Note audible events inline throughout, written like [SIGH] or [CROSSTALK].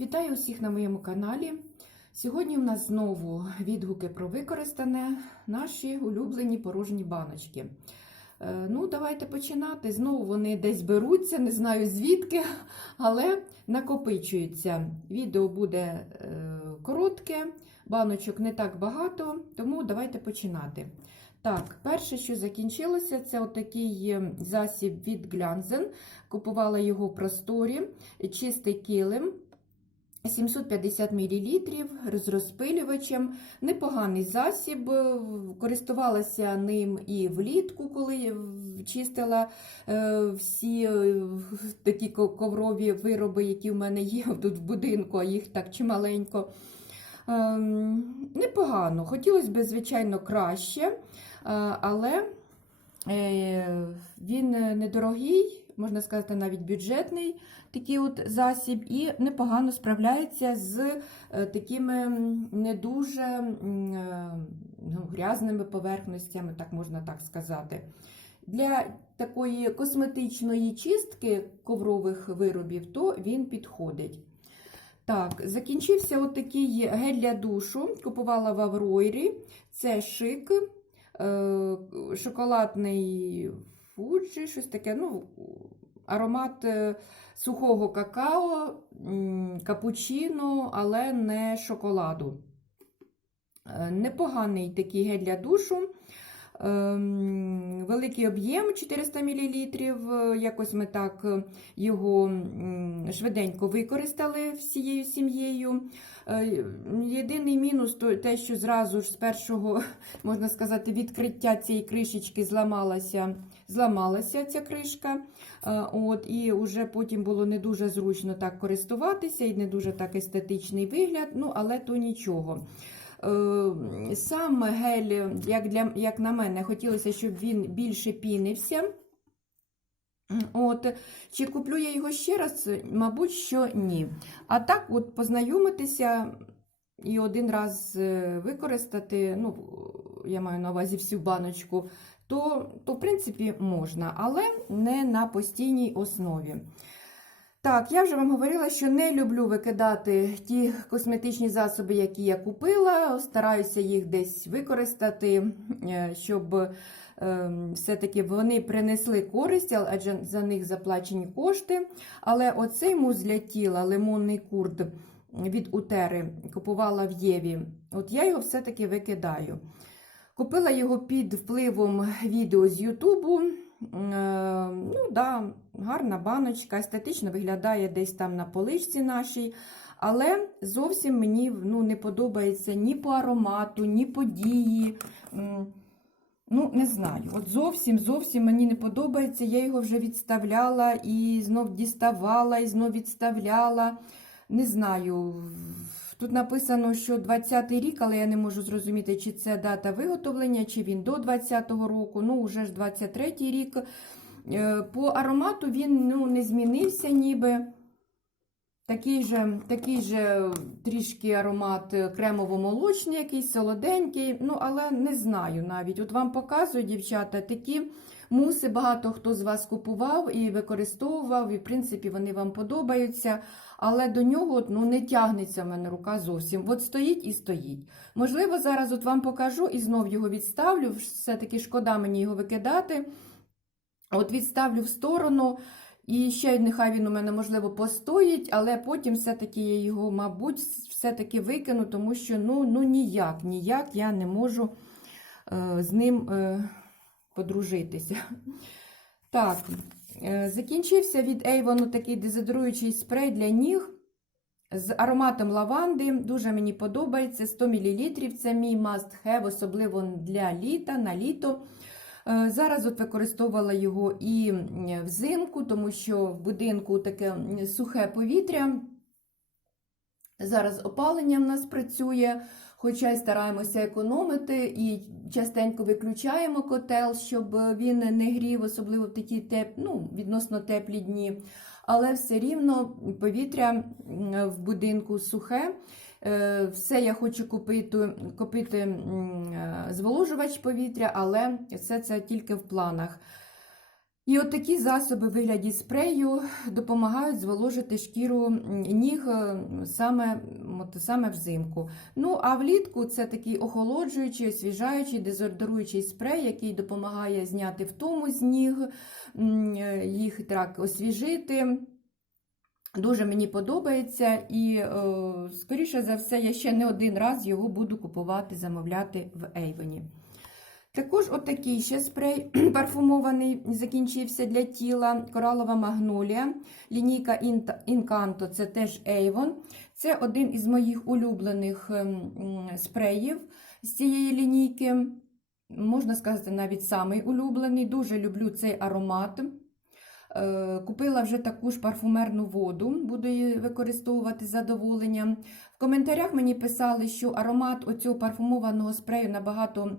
Вітаю усіх на моєму каналі. Сьогодні в нас знову відгуки про використане наші улюблені порожні баночки. Е, Ну, давайте починати. Знову вони десь беруться, не знаю звідки, але накопичуються. Відео буде е, коротке, баночок не так багато, тому давайте починати. Так, перше, що закінчилося, це отакий е, засіб від Глянзен. Купувала його в просторі, чистий килим. 750 мл з розпилювачем. Непоганий засіб. Користувалася ним і влітку, коли чистила е, всі е, такі коврові вироби, які в мене є [LAUGHS] тут в будинку, а їх так чималенько. Е, непогано. Хотілося б, звичайно, краще, е, але він недорогий. Можна сказати, навіть бюджетний такий от засіб, і непогано справляється з е, такими не дуже е, ну, грязними поверхностями, так можна так сказати. Для такої косметичної чистки коврових виробів, то він підходить. Так, закінчився от такий гель для душу. Купувала в Авройрі. Це шик, е, шоколадний фуджі, щось таке. ну, Аромат е, сухого какао, капучино, але не шоколаду. Е, Непоганий такий гель для душу. Ем, великий об'єм 400 мл. Якось ми так його швиденько використали всією сім'єю. Е, єдиний мінус то те, що зразу ж з першого, [LAUGHS] можна сказати, відкриття цієї кришечки зламалася зламалася ця кришка. Е, от, І вже потім було не дуже зручно так користуватися, і не дуже так естетичний вигляд, ну, але то нічого. Е, сам гель, як для, як на мене, хотілося, щоб він більше пінився. От, Чи куплю я його ще раз? Мабуть, що ні. А так, от познайомитися і один раз е, використати, ну, я маю на увазі всю баночку, то, то в принципі, можна, але не на постійній основі. Так, я вже вам говорила, що не люблю викидати ті косметичні засоби, які я купила. Стараюся їх десь використати, е, щоб е, все-таки вони принесли користь, адже за них заплачені кошти. Але оцей муз для тіла, лимонний курд від Утери, купувала в Єві. От я його все-таки викидаю. Купила його під впливом відео з Ютубу. Ну, да, Гарна баночка, естетично виглядає десь там на поличці нашій. Але зовсім мені ну, не подобається ні по аромату, ні по дії. Ну, не знаю. От зовсім зовсім мені не подобається. Я його вже відставляла і знов діставала, і знов відставляла. Не знаю. Тут написано, що 20-й рік, але я не можу зрозуміти, чи це дата виготовлення, чи він до 20-го року. Ну, вже ж 23-й рік. Е, по аромату він ну, не змінився, ніби. Такий же такий же трішки аромат кремово-молочний, якийсь солоденький. Ну, але не знаю навіть. От вам показую, дівчата, такі муси багато хто з вас купував і використовував, і, в принципі, вони вам подобаються. Але до нього ну, не тягнеться в мене рука зовсім. От стоїть і стоїть. Можливо, зараз от вам покажу і знов його відставлю. Все-таки шкода мені його викидати. От відставлю в сторону. І ще нехай він у мене, можливо, постоїть, але потім все-таки я його, мабуть, все-таки викину, тому що ну, ну ніяк, ніяк я не можу е, з ним е, подружитися. Так, закінчився від Avon такий дезодоруючий спрей для ніг з ароматом лаванди. Дуже мені подобається. 100 мл. Це мій must have, особливо для літа, на літо. Е, зараз от використовувала його і взимку, тому що в будинку таке сухе повітря. Зараз опалення в нас працює, хоча й стараємося економити і частенько виключаємо котел, щоб він не грів, особливо в такі теп... ну, відносно теплі дні. Але все рівно повітря в будинку сухе. Е, все я хочу купити купити е, зволожувач повітря, але все це тільки в планах. І от такі засоби в вигляді спрею допомагають зволожити шкіру ніг е, саме, от, саме взимку. Ну, а влітку це такий охолоджуючий, освіжаючий, дезодоруючий спрей, який допомагає зняти втому з ніг, е, їх так освіжити. Дуже мені подобається, і, е, скоріше за все, я ще не один раз його буду купувати, замовляти в Ейвені. Також отакий ще спрей [CLEARS THROAT] парфумований закінчився для тіла. Коралова магнолія. Лінійка Інканто це теж Avon. Це один із моїх улюблених ем, спреїв з цієї лінійки. Можна сказати, навіть самий улюблений. Дуже люблю цей аромат. Е, Купила вже таку ж парфумерну воду, буду її використовувати з задоволенням. В коментарях мені писали, що аромат оцього парфумованого спрею набагато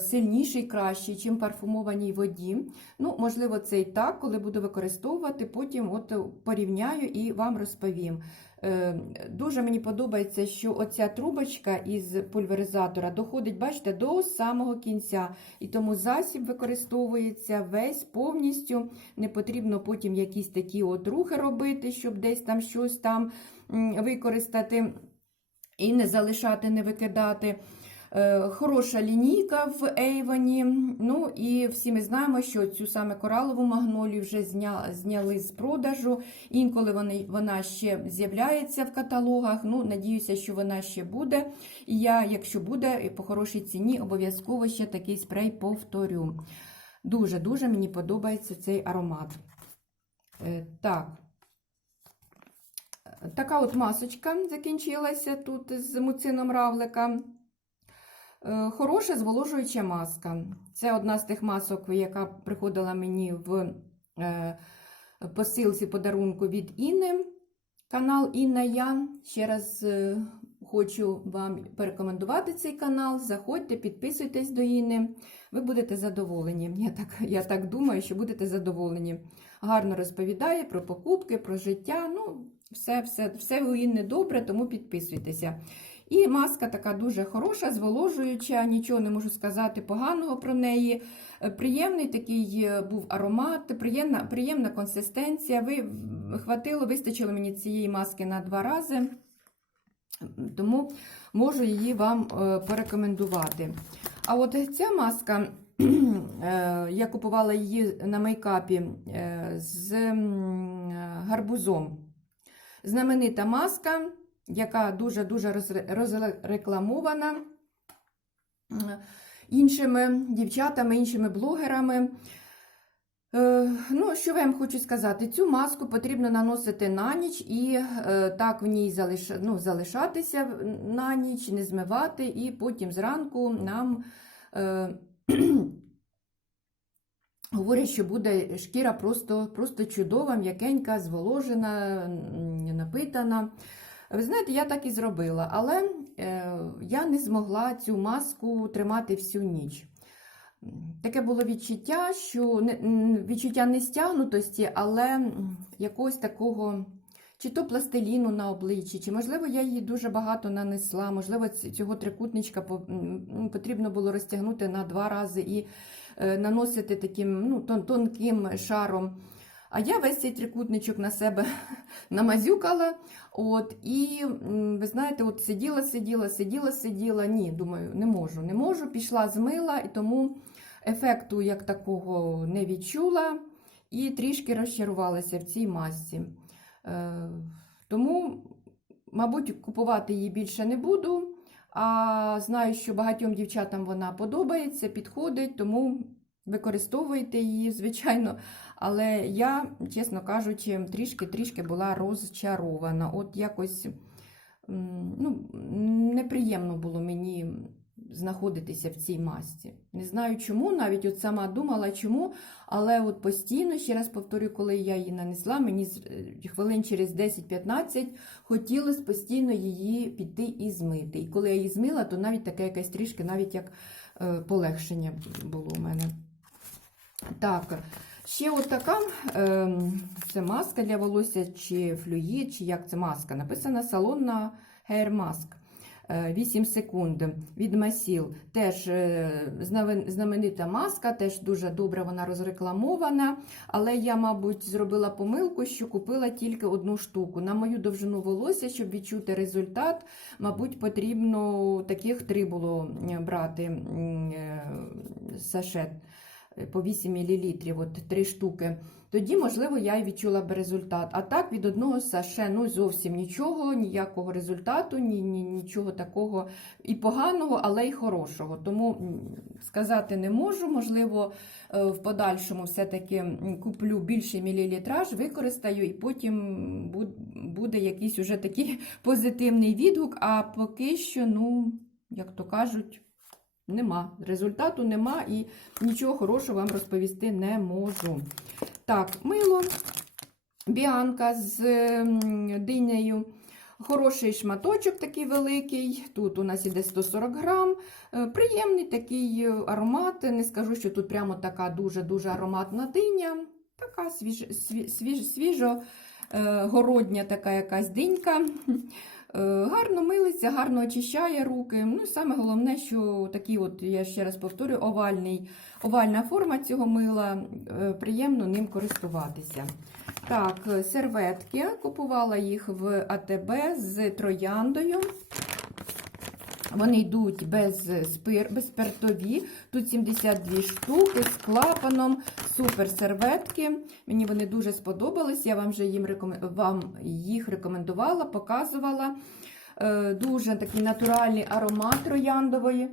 сильніший, кращий, ніж парфумованій воді. Ну, можливо, це і так, коли буду використовувати, потім от порівняю і вам розповім. Е, Дуже мені подобається, що оця трубочка із пульверизатора доходить, бачите, до самого кінця. І тому засіб використовується весь повністю. Не потрібно потім якісь такі от рухи робити, щоб десь там щось там використати і не залишати, не викидати. Е, Хороша лінійка в Ейвоні. Ну і всі ми знаємо, що цю саме коралову магнолію вже зняли з продажу. Інколи вони, вона ще з'являється в каталогах. Ну, надіюся, що вона ще буде. І я, якщо буде по хорошій ціні, обов'язково ще такий спрей повторю. Дуже-дуже мені подобається цей аромат. Е, Так. Така от масочка закінчилася тут з муцином равлика. Е, Хороша зволожуюча маска. Це одна з тих масок, яка приходила мені в е, посилці подарунку від Інни. Канал Інна Я. Ще раз е, хочу вам порекомендувати цей канал. Заходьте, підписуйтесь до Інни. Ви будете задоволені. Я так, я так думаю, що будете задоволені. Гарно розповідає про покупки, про життя. Ну, все, все, все у Інни добре, тому підписуйтеся. І маска така дуже хороша, зволожуюча, нічого не можу сказати поганого про неї. Е, Приємний такий е, був аромат, приємна, приємна консистенція. Ви хватило, вистачило мені цієї маски на два рази, тому можу її вам е, порекомендувати. А от ця маска, [CLEARS THROAT] я купувала її на мейкапі з гарбузом. Знаменита маска яка дуже-дуже розрекламована іншими дівчатами, іншими блогерами. Е, Ну, що я вам хочу сказати, цю маску потрібно наносити на ніч і е, так в ній залиш... ну, залишатися на ніч, не змивати, і потім зранку нам е, [CLEARS THROAT] говорять, що буде шкіра просто, просто чудова, м'якенька, зволожена, напитана. Ви знаєте, я так і зробила, але е, я не змогла цю маску тримати всю ніч. Таке було відчуття, що відчуття не стягнутості, але якогось такого, чи то пластиліну на обличчі, чи, можливо, я її дуже багато нанесла, можливо, цього трикутничка потрібно було розтягнути на два рази і е, наносити таким ну, тонким шаром. А я весь цей трикутничок на себе [LAUGHS] намазюкала. От, і ви знаєте, от сиділа, сиділа, сиділа, сиділа. Ні, думаю, не можу, не можу. Пішла, змила, і тому ефекту як такого не відчула і трішки розчарувалася в цій масці. Е, тому, мабуть, купувати її більше не буду. А знаю, що багатьом дівчатам вона подобається, підходить, тому використовуйте її, звичайно. Але я, чесно кажучи, трішки-трішки була розчарована. От якось ну, неприємно було мені знаходитися в цій масці. Не знаю чому, навіть от сама думала чому, але от постійно, ще раз повторю, коли я її нанесла, мені е, хвилин через 10-15 хотілося постійно її піти і змити. І коли я її змила, то навіть таке якесь трішки, навіть як е, полегшення було у мене. Так, ще от така ем, це маска для волосся, чи флюїд, чи як це маска. Написана салонна Hair Mask. е, 8 секунд від Масіл. Теж е, знаменита маска, теж дуже добре вона розрекламована. Але я, мабуть, зробила помилку, що купила тільки одну штуку. На мою довжину волосся, щоб відчути результат, мабуть, потрібно таких три було е, брати е, сашет е, по 8 мл, от три штуки. Тоді, можливо, я й відчула б результат. А так від одного саше ну зовсім нічого, ніякого результату, ні, ні, нічого такого і поганого, але й хорошого. Тому сказати не можу. Можливо, е, в подальшому все-таки куплю більший мілілітраж, використаю, і потім буде якийсь уже такий [LAUGHS] позитивний відгук. А поки що, ну, як то кажуть, нема. Результату нема і нічого хорошого вам розповісти не можу. Так, мило, біанка з динею. Хороший шматочок такий великий. Тут у нас іде 140 грам. Е, Приємний такий е, аромат. Не скажу, що тут прямо така дуже-дуже ароматна диня. Така свіж, свіж, свіж, свіжо е, городня така якась динька. Е, Гарно милиться, гарно очищає руки. Ну, саме головне, що такий, от, я ще раз повторюю, овальний, овальна форма цього мила, е, приємно ним користуватися. Так, серветки. Купувала їх в АТБ з трояндою. Вони йдуть без спир, безспиртові. Тут 72 штуки з клапаном, супер серветки. Мені вони дуже сподобались. Я вам вже їм вам їх рекомендувала, показувала. Е, Дуже такий натуральний аромат трояндової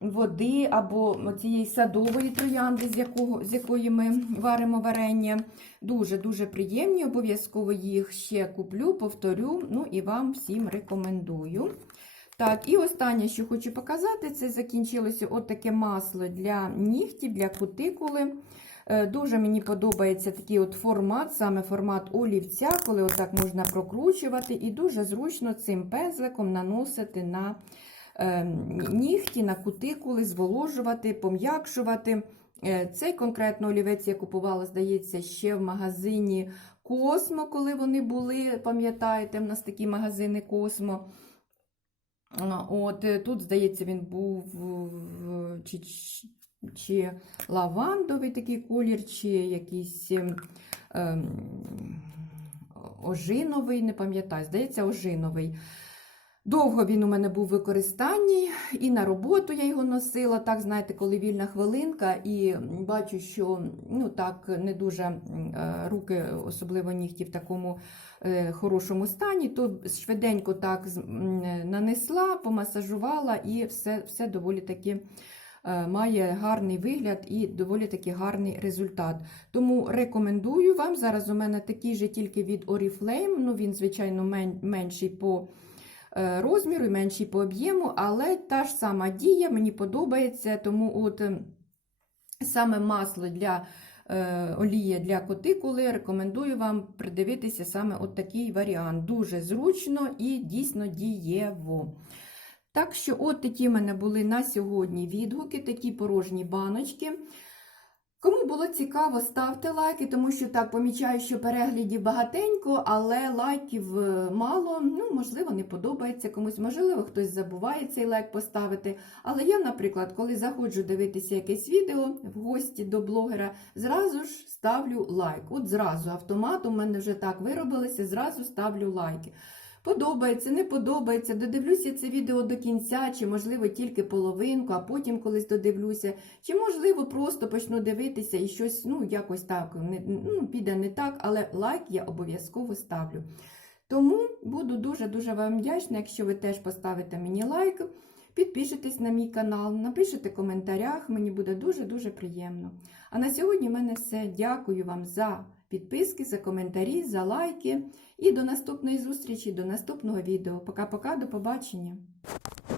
води або цієї садової троянди, з, якого, з якої ми варимо варення. Дуже-дуже приємні. Обов'язково їх ще куплю, повторю. Ну і вам всім рекомендую. Так, і останнє, що хочу показати, це закінчилося от таке масло для нігтів, для кутикули. Е, Дуже мені подобається такий от формат, саме формат олівця, коли отак можна прокручувати, і дуже зручно цим пензликом наносити на е, нігті, на кутикули, зволожувати, пом'якшувати. Е, Цей конкретно олівець я купувала, здається, ще в магазині Космо, коли вони були. Пам'ятаєте, в нас такі магазини Космо. От е, тут, здається, він був чи, чи- чи лавандовий такий колір, чи якийсь ем, ем, ожиновий, не пам'ятаю, здається, ожиновий. Довго він у мене був в використанні, і на роботу я його носила. Так, знаєте, коли вільна хвилинка, і бачу, що ну так не дуже е, руки, особливо нігті в такому е, хорошому стані, то швиденько так нанесла, помасажувала, і все, все доволі таки. е, Має гарний вигляд і доволі таки гарний результат. Тому рекомендую вам. Зараз у мене такий же тільки від Oriflame. Ну, він, звичайно, мен- менший по е, розміру і менший по об'єму, але та ж сама дія мені подобається. Тому от е, саме масло для е, олія для котикули рекомендую вам придивитися саме от такий варіант. Дуже зручно і дійсно дієво. Так що, от такі в мене були на сьогодні відгуки, такі порожні баночки. Кому було цікаво, ставте лайки, тому що так помічаю, що переглядів багатенько, але лайків е, мало. Ну, можливо, не подобається комусь, можливо, хтось забуває цей лайк поставити. Але я, наприклад, коли заходжу дивитися якесь відео в гості до блогера, зразу ж ставлю лайк. От зразу автоматом у мене вже так виробилося, зразу ставлю лайки. Подобається, не подобається, додивлюся це відео до кінця, чи, можливо, тільки половинку, а потім колись додивлюся. Чи, можливо, просто почну дивитися і щось, ну, якось так, не, ну, піде не так, але лайк я обов'язково ставлю. Тому буду дуже-дуже вам вдячна, якщо ви теж поставите мені лайк, підпишитесь на мій канал, напишете в коментарях, мені буде дуже-дуже приємно. А на сьогодні в мене все. Дякую вам за підписки, за коментарі, за лайки. І до наступної зустрічі, до наступного відео. Пока-пока, до побачення!